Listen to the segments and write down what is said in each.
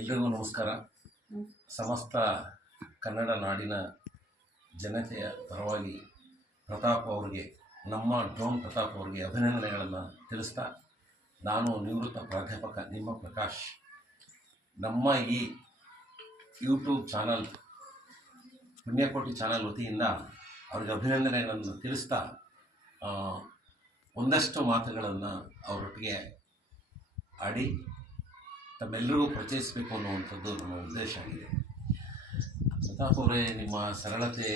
ಎಲ್ರಿಗೂ ನಮಸ್ಕಾರ. ಸಮಸ್ತ ಕನ್ನಡ ನಾಡಿನ ಜನತೆಯ ಪರವಾಗಿ ಪ್ರತಾಪ್ ಅವರಿಗೆ, ನಮ್ಮ ಡ್ರೋನ್ ಪ್ರತಾಪ್ ಅವರಿಗೆ ಅಭಿನಂದನೆಗಳನ್ನು ತಿಳಿಸ್ತಾ, ನಾನು ನಿವೃತ್ತ ಪ್ರಾಧ್ಯಾಪಕ ನಿಮ್ಮ ಪ್ರಕಾಶ್. ನಮ್ಮ ಈ ಯೂಟ್ಯೂಬ್ ಚಾನಲ್ ಪುಣ್ಯಕೋಟಿ ಚಾನಲ್ ವತಿಯಿಂದ ಅವ್ರಿಗೆ ಅಭಿನಂದನೆಗಳನ್ನು ತಿಳಿಸ್ತಾ ಒಂದಷ್ಟು ಮಾತುಗಳನ್ನು ಅವರೊಟ್ಟಿಗೆ ಆಡಿ ತಮ್ಮೆಲ್ಲರಿಗೂ ಪರಿಚಯಿಸಬೇಕು ಅನ್ನುವಂಥದ್ದು ನಮ್ಮ ಉದ್ದೇಶ ಆಗಿದೆ. ಪ್ರತಾಪ್ ಅವರೇ, ನಿಮ್ಮ ಸರಳತೆ,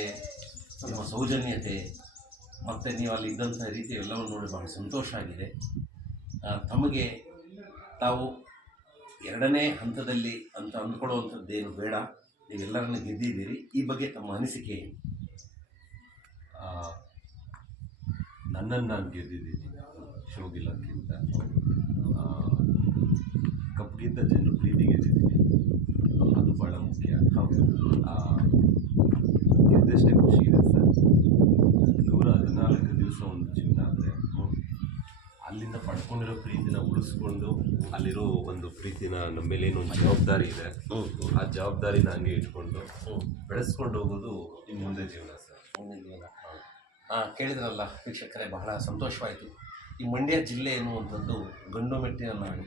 ನಿಮ್ಮ ಸೌಜನ್ಯತೆ ಮತ್ತು ನೀವು ಅಲ್ಲಿ ಇದ್ದಂಥ ರೀತಿ ಎಲ್ಲವನ್ನು ನೋಡಿ ಬಹಳ ಸಂತೋಷ ಆಗಿದೆ. ತಮಗೆ ತಾವು ಎರಡನೇ ಹಂತದಲ್ಲಿ ಅಂತ ಅಂದ್ಕೊಳ್ಳುವಂಥದ್ದೇನು ಬೇಡ, ನೀವೆಲ್ಲರನ್ನು ಗೆದ್ದಿದ್ದೀರಿ. ಈ ಬಗ್ಗೆ ತಮ್ಮ ಅನಿಸಿಕೆ ಏನು? ನನ್ನನ್ನು ನಾನು ಗೆದ್ದಿದ್ದೀನಿ ಶೋಗಿಲ್ಲಕ್ಕಿಂತ. ಕಪ್ಗಿಂತ ಜನರು ಪ್ರೀತಿ ಗೆದ್ದಿದ್ದೀನಿ, ಅದು ಭಾಳ ಮುಖ್ಯ. ಗೆದ್ದಷ್ಟೇ ಖುಷಿ ಇದೆ ಸರ್. 114 ದಿವಸ ಒಂದು ಜೀವನ ಆದರೆ ಅಲ್ಲಿಂದ ಪಡ್ಕೊಂಡಿರೋ ಪ್ರೀತಿನ ಉಳಿಸ್ಕೊಂಡು ಅಲ್ಲಿರೋ ಒಂದು ಪ್ರೀತಿನ ನಮ್ಮ ಮೇಲೇನೋ ಒಂದು ಜವಾಬ್ದಾರಿ ಇದೆ, ಆ ಜವಾಬ್ದಾರಿನ ಹಂಗೆ ಇಟ್ಕೊಂಡು ಬೆಳೆಸ್ಕೊಂಡು ಹೋಗೋದು ಇನ್ನು ಮುಂದೆ ಜೀವನ ಸರ್. ಮುಂದಿನ ಜೀವನ. ಕೇಳಿದ್ರಲ್ಲ ವೀಕ್ಷಕರೇ, ಬಹಳ ಸಂತೋಷವಾಯಿತು. ಈ ಮಂಡ್ಯ ಜಿಲ್ಲೆ ಎನ್ನುವಂಥದ್ದು ಗಂಡು ಮೆಟ್ಟಿನ ನಾಡು.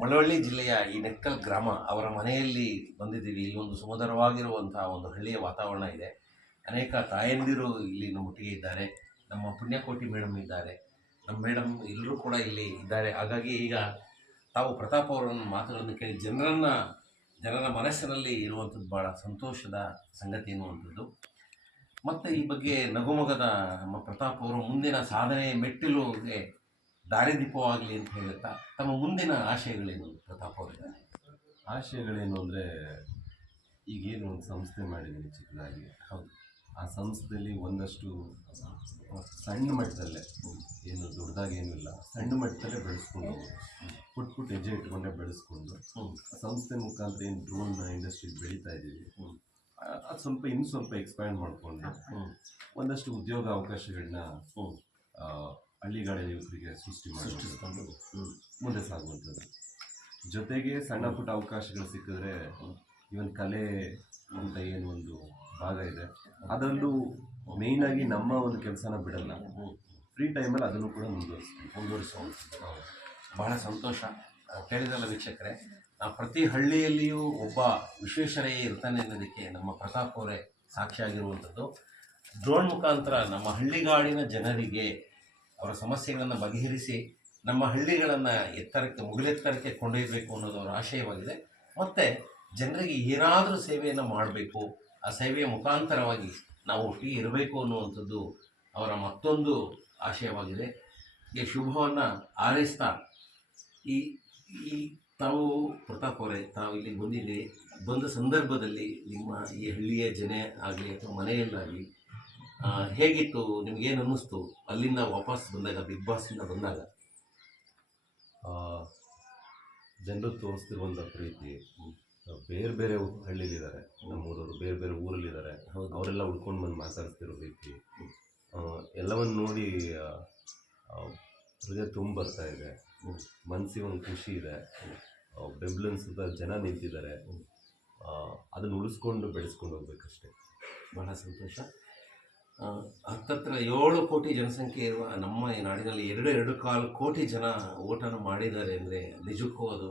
ಮಳವಳ್ಳಿ ಜಿಲ್ಲೆಯ ಈ ನೆಕ್ಕಲ್ ಗ್ರಾಮ, ಅವರ ಮನೆಯಲ್ಲಿ ಬಂದಿದ್ದೀವಿ. ಇಲ್ಲೊಂದು ಸುಮಧುರವಾಗಿರುವಂಥ ಒಂದು ಹಳ್ಳಿಯ ವಾತಾವರಣ ಇದೆ. ಅನೇಕ ತಾಯಂದಿರು ಇಲ್ಲಿ ನಮ್ಮೊಟ್ಟಿಗೆ ಇದ್ದಾರೆ. ನಮ್ಮ ಪುಣ್ಯಕೋಟಿ ಮೇಡಮ್ ಇದ್ದಾರೆ, ನಮ್ಮ ಮೇಡಮ್ ಎಲ್ಲರೂ ಕೂಡ ಇಲ್ಲಿ ಇದ್ದಾರೆ. ಹಾಗಾಗಿ ಈಗ ತಾವು ಪ್ರತಾಪ್ ಅವರ ಮಾತುಗಳನ್ನು ಕೇಳಿ ಜನರ ಮನಸ್ಸಿನಲ್ಲಿ ಇರುವಂಥದ್ದು ಭಾಳ ಸಂತೋಷದ ಸಂಗತಿ ಎನ್ನುವಂಥದ್ದು. ಮತ್ತು ಈ ಬಗ್ಗೆ ನಗುಮೊಗದ ನಮ್ಮ ಪ್ರತಾಪ್ ಅವರು ಮುಂದಿನ ಸಾಧನೆ ಮೆಟ್ಟಿಲುಗೆ ದಾರಿದೀಪವಾಗಲಿ ಅಂತ ಹೇಳುತ್ತಾ, ತಮ್ಮ ಮುಂದಿನ ಆಶಯಗಳೇನು ಪ್ರತಾಪ್ ಅವರಿಗೆ? ಆಶಯಗಳೇನು ಅಂದರೆ, ಈಗೇನು ಒಂದು ಸಂಸ್ಥೆ ಮಾಡಿದ್ದೀನಿ ಚಿಕ್ಕದಾಗಿ. ಹೌದು, ಆ ಸಂಸ್ಥೆಯಲ್ಲಿ ಒಂದಷ್ಟು ಸಣ್ಣ ಮಟ್ಟದಲ್ಲೇ, ಏನು ದೊಡ್ಡದಾಗೇನಿಲ್ಲ, ಸಣ್ಣ ಮಟ್ಟದಲ್ಲೇ ಬೆಳೆಸ್ಕೊಂಡು ಪುಟ್ ಹೆಜ್ಜೆ ಇಟ್ಕೊಂಡೇ ಬೆಳೆಸ್ಕೊಂಡು ಸಂಸ್ಥೆ ಮುಖಾಂತರ ಏನು ಡ್ರೋನ್ ಇಂಡಸ್ಟ್ರಿ ಬೆಳೀತಾ ಇದ್ದೀವಿ, ಅದು ಇನ್ನೂ ಸ್ವಲ್ಪ ಎಕ್ಸ್ಪ್ಯಾಂಡ್ ಮಾಡಿಕೊಂಡು ಒಂದಷ್ಟು ಉದ್ಯೋಗ ಅವಕಾಶಗಳನ್ನ ಹಳ್ಳಿಗಾಡ ಯುವಕರಿಗೆ ಸೃಷ್ಟಿಸ್ಕೊಂಡು ಮುಂದೆ ಸಾಗುವಂಥದ್ದು. ಜೊತೆಗೆ ಸಣ್ಣ ಪುಟ್ಟ ಅವಕಾಶಗಳು ಸಿಕ್ಕಿದ್ರೆ, ಇವನ್ ಕಲೆ ಅಂತ ಏನು ಒಂದು ಭಾಗ ಇದೆ, ಅದರಲ್ಲೂ ಮೇಯ್ನಾಗಿ ನಮ್ಮ ಒಂದು ಕೆಲಸನ ಬಿಡಲ್ಲ, ಫ್ರೀ ಟೈಮಲ್ಲಿ ಅದನ್ನು ಕೂಡ ಮುಂದುವರಿಸುವಂಥದ್ದು. ಬಹಳ ಸಂತೋಷ. ಕೇಳಿದಲ್ಲ ವೀಕ್ಷಕರೇ, ಪ್ರತಿ ಹಳ್ಳಿಯಲ್ಲಿಯೂ ಒಬ್ಬ ವಿಶ್ವೇಶ್ವರಯ್ಯ ಇರ್ತಾನೆ ಅನ್ನೋದಕ್ಕೆ ನಮ್ಮ ಪ್ರತಾಪ್ ಅವರೇ ಸಾಕ್ಷಿಯಾಗಿರುವಂಥದ್ದು. ಡ್ರೋನ್ ಮುಖಾಂತರ ನಮ್ಮ ಹಳ್ಳಿಗಾಡಿನ ಜನರಿಗೆ ಅವರ ಸಮಸ್ಯೆಗಳನ್ನು ಬಗೆಹರಿಸಿ ನಮ್ಮ ಹಳ್ಳಿಗಳನ್ನು ಮುಗಿಲೆತ್ತರಕ್ಕೆ ಕೊಂಡೊಯ್ಯಬೇಕು ಅನ್ನೋದು ಅವರ ಆಶಯವಾಗಿದೆ. ಮತ್ತು ಜನರಿಗೆ ಏನಾದರೂ ಸೇವೆಯನ್ನು ಮಾಡಬೇಕು, ಆ ಸೇವೆಯ ಮುಖಾಂತರವಾಗಿ ನಾವು ಒಟ್ಟಿಗೆ ಇರಬೇಕು ಅನ್ನುವಂಥದ್ದು ಅವರ ಮತ್ತೊಂದು ಆಶಯವಾಗಿದೆ. ಈ ಶುಭವನ್ನು ಹಾರೈಸ್ತಾ, ಈ ತಾವು ಪ್ರತಾಪ್ ಅವರೇ, ತಾವು ಇಲ್ಲಿಗೆ ಬಂದಿದ್ದೀರಿ. ಬಂದ ಸಂದರ್ಭದಲ್ಲಿ ನಿಮ್ಮ ಈ ಹಳ್ಳಿಯ ಜನ ಆಗಲಿ ಅಥವಾ ಮನೆಯಲ್ಲಾಗಲಿ ಹೇಗಿತ್ತು? ನಿಮಗೇನು ಅನ್ನಿಸ್ತು ಅಲ್ಲಿಂದ ವಾಪಸ್ ಬಂದಾಗ, ಬಿಗ್ ಬಾಸಿಂದ ಬಂದಾಗ? ಜನರು ತೋರಿಸ್ತಿರುವಂಥ ಪ್ರೀತಿ, ಬೇರೆ ಬೇರೆ ಹಳ್ಳಿಲಿದ್ದಾರೆ, ನಮ್ಮೂರವರು ಬೇರೆ ಬೇರೆ ಊರಲ್ಲಿದ್ದಾರೆ, ಅವರೆಲ್ಲ ಉಳ್ಕೊಂಡು ಬಂದು ಮಾತಾಡ್ತಿರೋ ರೀತಿ ಎಲ್ಲವನ್ನು ನೋಡಿ ಹೃದಯ ತುಂಬ ಬರ್ತಾ ಇದೆ. ಮನಸ್ಸಿಗೆ ಒಂದು ಖುಷಿ ಇದೆ, ಬೆಂಬಲಿಸುತ್ತ ಜನ ನಿಂತಿದ್ದಾರೆ. ಅದನ್ನು ಉಳಿಸ್ಕೊಂಡು ಬೆಳೆಸ್ಕೊಂಡು ಹೋಗ್ಬೇಕಷ್ಟೆ. ಬಹಳ ಸಂತೋಷ. ಹತ್ತತ್ರ 7 ಕೋಟಿ ಜನಸಂಖ್ಯೆ ಇರುವ ನಮ್ಮ ಈ ನಾಡಿನಲ್ಲಿ 2.25 ಕೋಟಿ ಜನ ಓಟನ್ನು ಮಾಡಿದ್ದಾರೆ ಅಂದರೆ ನಿಜಕ್ಕೂ ಅದು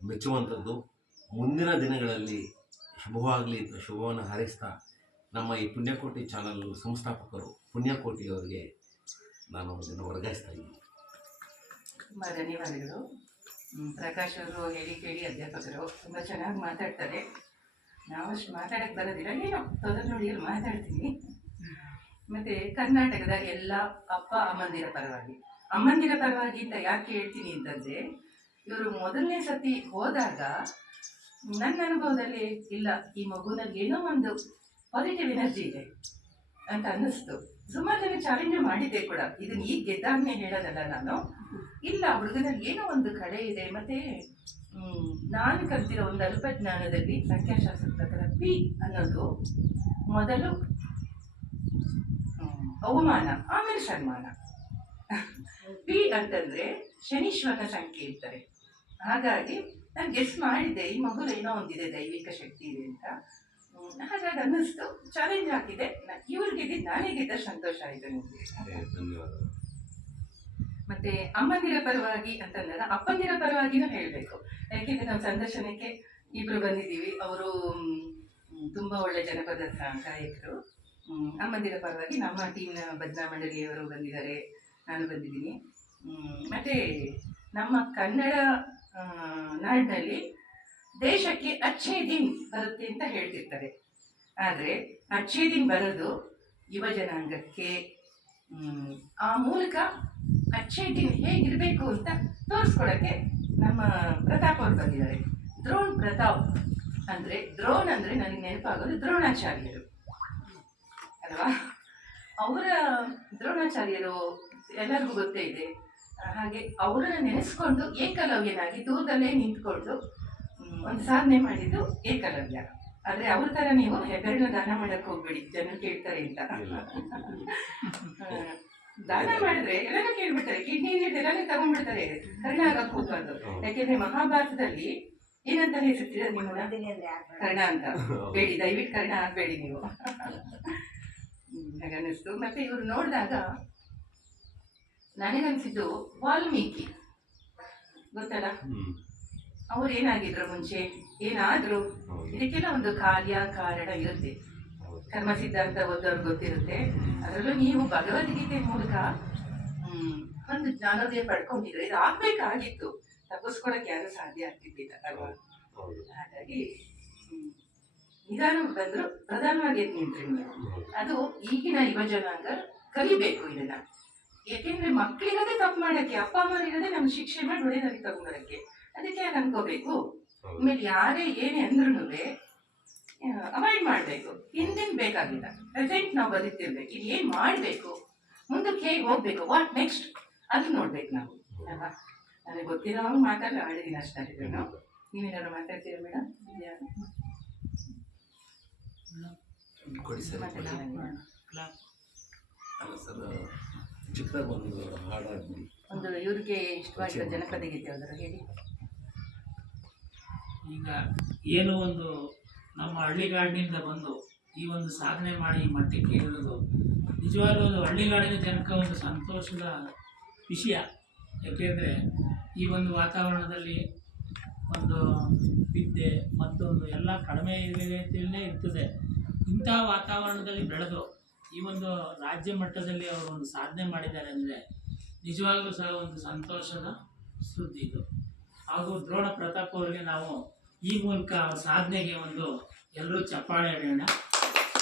ಮೆಚ್ಚುವಂಥದ್ದು. ಮುಂದಿನ ದಿನಗಳಲ್ಲಿ ಶುಭವಾಗಲಿ ಅಂತ ಶುಭವನ್ನು ಹಾರೈಸ್ತಾ, ನಮ್ಮ ಈ ಪುಣ್ಯಕೋಟಿ ಚಾನಲ್ ಸಂಸ್ಥಾಪಕರು ಪುಣ್ಯಕೋಟಿ ಅವರಿಗೆ ನಾನು ಅದನ್ನು ವರ್ಗಾಯಿಸ್ತಾ ಇದ್ದೀನಿ. ತುಂಬ ಧನ್ಯವಾದಗಳು. ಪ್ರಕಾಶ್ ಅವರು ಹೇಳಿ ಕೇಳಿ ಅಧ್ಯಾಪಕರು ತುಂಬ ಚೆನ್ನಾಗಿ ಮಾತಾಡ್ತಾರೆ. ನಾವು ಅಷ್ಟು ಮಾತಾಡೋಕ್ಕೆ ಬರೋದಿಲ್ಲ, ಏನೋ ತೊದರ್ ನುಡಿಯಲ್ಲಿ ಮಾತಾಡ್ತೀನಿ. ಮತ್ತು ಕರ್ನಾಟಕದ ಎಲ್ಲ ಅಪ್ಪ ಅಮ್ಮಂದಿರ ಪರವಾಗಿ ಅಂತ ಯಾಕೆ ಹೇಳ್ತೀನಿ ಅಂತಂದರೆ, ಇವರು ಮೊದಲನೇ ಸತಿ ಹೋದಾಗ ನನ್ನ ಅನುಭವದಲ್ಲಿ ಇಲ್ಲ, ಈ ಮಗುನಲ್ಲಿ ಏನೋ ಒಂದು ಪಾಸಿಟಿವ್ ಎನರ್ಜಿ ಇದೆ ಅಂತ ಅನ್ನಿಸ್ತು. ಸುಮಾರು ಜನ ಚಾಲೆಂಜ್ ಮಾಡಿದ್ದೆ ಕೂಡ, ಇದನ್ನು ಈಗ ಗೆದ್ದಾಗನೇ ಹೇಳೋದಲ್ಲ ನಾನು. ಇಲ್ಲ, ಹುಡುಗನಲ್ಲಿ ಏನೋ ಒಂದು ಕಡೆ ಇದೆ. ಮತ್ತು ನಾನು ಕಲ್ತಿರೋ ಒಂದು ಅಲ್ಪ ಜ್ಞಾನದಲ್ಲಿ ಸಂಖ್ಯಾಶಾಸ್ತ್ರದ ಪ್ರಕಾರ ಪಿ ಅನ್ನೋದು ಮೊದಲು ಅವಮಾನ, ಆಮೇಲೆ ಸನ್ಮಾನ. ಪಿ ಅಂತಂದರೆ ಶನೀಶ್ವರನ ಸಂಖ್ಯೆ ಇರ್ತಾರೆ. ಹಾಗಾಗಿ ನಾನು ಗೆಸ್ ಮಾಡಿದ್ದೆ ಈ ಮಗುಲು ಏನೋ ಒಂದಿದೆ ದೈವಿಕ ಶಕ್ತಿ ಇದೆ ಅಂತ. ಹಾಗಾಗಿ ಅನ್ನಿಸ್ತು, ಚಾಲೆಂಜ್ ಹಾಕಿದೆ. ಇವ್ರಿಗೆ ಗೆದ್ದಿದ್ದು ನಾನೇ ಗೆದ್ದ ಸಂತೋಷ ಆಯಿತು ನಿಮಗೆ. ಧನ್ಯವಾದ. ಮತ್ತೆ ಅಮ್ಮಂದಿರ ಪರವಾಗಿ ಅಂತಂದಾಗ ಅಪ್ಪಂದಿರ ಪರವಾಗಿನೂ ಹೇಳಬೇಕು. ಯಾಕೆಂದ್ರೆ ನಾವು ಸಂದರ್ಶನಕ್ಕೆ ಇಬ್ರು ಬಂದಿದ್ದೀವಿ. ಅವರು ತುಂಬ ಒಳ್ಳೆ ಜನಪದ ಗಾಯಕರು. ಅಮ್ಮಂದಿರ ಪರವಾಗಿ ನಮ್ಮ ಟೀಮ್ನ ಭಜನಾ ಮಂಡಳಿಯವರು ಬಂದಿದ್ದಾರೆ, ನಾನು ಬಂದಿದ್ದೀನಿ. ಮತ್ತು ನಮ್ಮ ಕನ್ನಡ ನಾಡಿನಲ್ಲಿ ದೇಶಕ್ಕೆ ಅಚ್ಚೇ ದಿನ್ ಬರುತ್ತೆ ಅಂತ ಹೇಳ್ತಿರ್ತಾರೆ. ಆದರೆ ಅಚ್ಚೇ ದಿನ್ ಬರೋದು ಯುವ ಜನಾಂಗಕ್ಕೆ. ಆ ಮೂಲಕ ಅಚ್ಚೇ ದಿನ್ ಹೇಗಿರಬೇಕು ಅಂತ ತೋರಿಸ್ಕೊಳಕ್ಕೆ ನಮ್ಮ ಪ್ರತಾಪ್ ಅವರು ಬಂದಿದ್ದಾರೆ. ದ್ರೋಣ್ ಪ್ರತಾಪ್ ಅಂದರೆ, ದ್ರೋಣ್ ಅಂದರೆ ನನಗೆ ನೆನಪಾಗೋದು ದ್ರೋಣಾಚಾರ್ಯರು ಅಲ್ವಾ. ಅವರ ದ್ರೋಣಾಚಾರ್ಯರು ಎಲ್ಲರಿಗೂ ಗೊತ್ತೇ ಇದೆ. ಹಾಗೆ ಅವರನ್ನ ನೆನೆಸ್ಕೊಂಡು ಏಕಲವ್ಯನಾಗಿ ದೂರದಲ್ಲೇ ನಿಂತ್ಕೊಂಡು ಒಂದು ಸಾಧನೆ ಮಾಡಿದ್ದು ಏಕಲವ್ಯ. ಆದರೆ ಅವ್ರ ಥರ ನೀವು ಹೆಬ್ಬೆರಳನ್ನ ದಾನ ಮಾಡಕ್ಕೆ ಹೋಗ್ಬೇಡಿ, ಜನ ಕೇಳ್ತಾರೆ ಅಂತ. ದಾನ ಮಾಡಿದ್ರೆ ಎಲ್ಲನೂ ಕೇಳ್ಬಿಡ್ತಾರೆ, ಕಿಡ್ನಿ ಎಲ್ಲನೂ ತಗೊಂಡ್ಬಿಡ್ತಾರೆ, ಕರ್ಣ ಆಗಕ್ಕೆ ಹೋಗ್ಬಾರ್ದು. ಯಾಕೆಂದ್ರೆ ಮಹಾಭಾರತದಲ್ಲಿ ಏನಂತ ಹೆಸರಿಸಿದ್ರೆ ನಿಮ್ಮನ್ನ ಕರ್ಣ ಅಂತ. ಬೇಡಿ, ದಯವಿಟ್ಟು ಕರ್ಣ ಆಗಬೇಡಿ ನೀವು. ಹಾಗನ್ನಿಸ್ತು. ಮತ್ತೆ ಇವ್ರು ನೋಡಿದಾಗ ನನಗನ್ಸಿದ್ದು ವಾಲ್ಮೀಕಿ ಗೊತ್ತಲ್ಲ, ಅವ್ರು ಏನಾಗಿದ್ರು ಮುಂಚೆ, ಏನಾದ್ರು, ಇದಕ್ಕೆಲ್ಲ ಒಂದು ಕಾರ್ಯ ಕಾರಣ ಇರುತ್ತೆ. ಕರ್ಮ ಸಿದ್ಧಾಂತ ಓದೋರ್ಗೆ ಗೊತ್ತಿರುತ್ತೆ. ಅದರಲ್ಲೂ ನೀವು ಭಗವದ್ಗೀತೆ ಮೂಲಕ ಒಂದು ಜ್ಞಾನೋದಯ ಪಡ್ಕೊಂಡಿದ್ರೆ ಇದು ಆಗ್ಬೇಕಾಗಿತ್ತು, ತಪ್ಪಿಸ್ಕೊಳಕ್ಕೆ ಯಾರು ಸಾಧ್ಯ ಆಗ್ತಿದ್ದಿಲ್ಲ ಅಲ್ವಾ. ಹಾಗಾಗಿ ನಿಧಾನ ಬಂದ್ರು, ಪ್ರಧಾನವಾಗಿ ನಿಂತ್ರಿ ನೀವು. ಅದು ಈಗಿನ ಯುವ ಜನಾಂಗ ಕಲಿಬೇಕು ಇದನ್ನ. ಯಾಕೆಂದ್ರೆ ಮಕ್ಕಳಿಗದೇ ತಪ್ಪು ಮಾಡಕ್ಕೆ, ಅಪ್ಪ ಅಮ್ಮ ಇರೋದೇ ನಮ್ಗೆ ಶಿಕ್ಷೆ ಮಾಡಿ ಒಳ್ಳೆದಾಗಿ ತಗೊಂಡ್ಬರಕ್ಕೆ. ಅದಕ್ಕೆ ಯಾರು ಅನ್ಕೋಬೇಕು, ಆಮೇಲೆ ಯಾರೇ ಏನೇ ಅಂದ್ರೂ ಅವಾಯ್ಡ್ ಮಾಡಬೇಕು. ಹಿಂದಿನ ಬೇಕಾಗಿಲ್ಲ, ಪ್ರೆಸೆಂಟ್ ನಾವು ಬದುಕ್ತಿರ್ಬೇಕು. ಇದು ಏನು ಮಾಡಬೇಕು, ಮುಂದಕ್ಕೆ ಹೇಗೆ ಹೋಗ್ಬೇಕು, ವಾಟ್ ನೆಕ್ಸ್ಟ್ ಅದು ನೋಡ್ಬೇಕು ನಾವು ಅಲ್ವಾ. ನನಗೆ ಗೊತ್ತಿರೋವಾಗ ಮಾತಾಡಲ್ಲ, ಆಡಿದ್ದೀನಿ ಅಷ್ಟೇ. ನೀವೇನಾದ್ರು ಮಾತಾಡ್ತೀರಾ ಮೇಡಮ್? ಕೊಡಿ ಸರ್. ಅಲ್ಲ ಸರ್, ಚಿಕ್ಕದಾಗ ಒಂದು ಹಾಡು ಹಾಡ್ಬಿಡಿ. ಒಂದು ಇವ್ರಿಗೆ ಇಷ್ಟವಾಗಿರೋ ಜನಪದ ಗೀತೆ ಯಾವ್ದಾರು ಹೇಳಿ. ಈಗ ಏನೋ ಒಂದು ನಮ್ಮ ಹಳ್ಳಿಗಾಡಿನಿಂದ ಬಂದು ಈ ಒಂದು ಸಾಧನೆ ಮಾಡಿ ಈ ಮಟ್ಟಕ್ಕೆ ಇರೋದು ನಿಜವಾಗ್ಲೂ ಒಂದು ಹಳ್ಳಿಗಾಡಿನ ಜನಕ್ಕೆ ಒಂದು ಸಂತೋಷದ ವಿಷಯ. ಯಾಕೆಂದರೆ ಈ ಒಂದು ವಾತಾವರಣದಲ್ಲಿ ಒಂದು ವಿದ್ಯೆ ಮತ್ತೊಂದು ಎಲ್ಲ ಕಡಿಮೆ ರೀತಿಯಲ್ಲೇ ಇರ್ತದೆ. ಇಂಥ ವಾತಾವರಣದಲ್ಲಿ ಬೆಳೆದು ಈ ಒಂದು ರಾಜ್ಯ ಮಟ್ಟದಲ್ಲಿ ಅವರು ಒಂದು ಸಾಧನೆ ಮಾಡಿದ್ದಾರೆ ಅಂದರೆ ನಿಜವಾಗ್ಲೂ ಸಹ ಒಂದು ಸಂತೋಷದ ಸುದ್ದಿ ಇದು. ಹಾಗೂ ದ್ರೋಣ ಪ್ರತಾಪ್ ಅವರಿಗೆ ನಾವು ಈ ಮೂಲಕ ಸಾಧನೆಗೆ ಒಂದು ಎಲ್ಲರೂ ಚಪ್ಪಾಳೆ ಹೊಡೆಯೋಣ.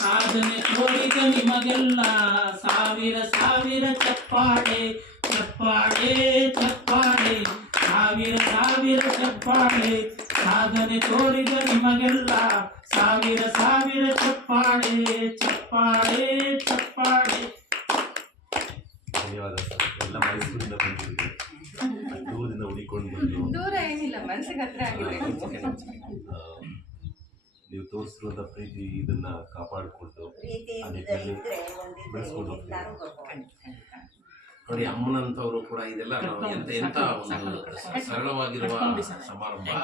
ಸಾಧನೆ ತೋರಿದ ನಿಮಗೆಲ್ಲ ಸಾವಿರ ಸಾವಿರ ಚಪ್ಪಾಳೆ, ಚಪ್ಪಾಳೆ ಚಪ್ಪಾಳೆ, ಸಾವಿರ ಸಾವಿರ ಚಪ್ಪಾಳೆ. ಸಾಧನೆ ತೋರಿದ ನಿಮಗೆಲ್ಲ ಸಾವಿರ ಸಾವಿರ ಚಪ್ಪಾಳೆ, ಚಪ್ಪಾಳೆ ಚಪ್ಪಾಳೆ. ಧನ್ಯವಾದ ಸರ್. ಎಲ್ಲ ಮೈಸೂರಿಂದ ಬಂದಿದ್ದೀವಿ, ದೂರದಿಂದ ಹುಡಿಕೊಂಡು ಬಂದು. ದೂರ ಏನಿಲ್ಲ, ಮನಸ್ಸಿಗೆ ಹತ್ರ ಆಗಿದೆ. ನೀವು ತೋರಿಸಿರುವಂಥ ಪ್ರೀತಿ ಇದನ್ನ ಕಾಪಾಡಿಕೊಂಡು ಬೆಳೆಸ್ಕೊಂಡು ಹೋಗ್ತೀವಿ. ನೋಡಿ, ಅಮ್ಮನಂತವರು ಕೂಡ ಇದೆಲ್ಲ ನಾವು ಎಂತ ಒಂದು ಸರಳವಾಗಿರುವ ಸಮಾರಂಭ.